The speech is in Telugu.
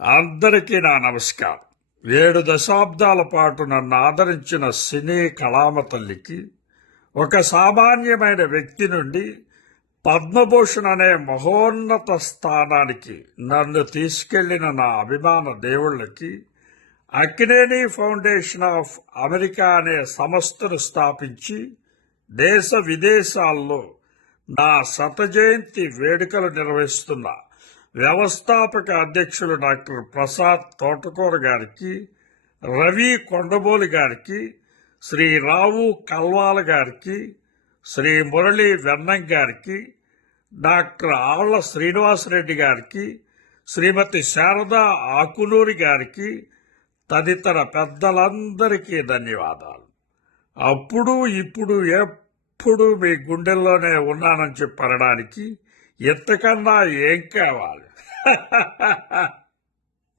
అందరికీ నా నమస్కారం. 7 దశాబ్దాల పాటు నన్ను ఆదరించిన సినీ కళామ తల్లికి, ఒక సామాన్యమైన వ్యక్తి నుండి పద్మభూషణ్ అనే మహోన్నత స్థానానికి నన్ను తీసుకెళ్లిన నా అభిమాన దేవుళ్ళకి, అక్కినేని ఫౌండేషన్ ఆఫ్ అమెరికా అనే సంస్థను స్థాపించి దేశ విదేశాల్లో నా శతజయంతి వేడుకలు నిర్వహిస్తున్న వ్యవస్థాపక అధ్యక్షులు డాక్టర్ ప్రసాద్ తోటకూర గారికి, రవి కొండబోలి గారికి, శ్రీ రావు కల్వాల గారికి, శ్రీ మురళీ వెన్నం గారికి, డాక్టర్ ఆళ్ల శ్రీనివాసరెడ్డి గారికి, శ్రీమతి శారదా ఆకునూరి గారికి, తదితర పెద్దలందరికీ ధన్యవాదాలు. అప్పుడు ఇప్పుడు ఎప్పుడు మీ గుండెల్లోనే ఉన్నానని చెప్పనడానికి ఇంతకన్నా ఏం కావాలి?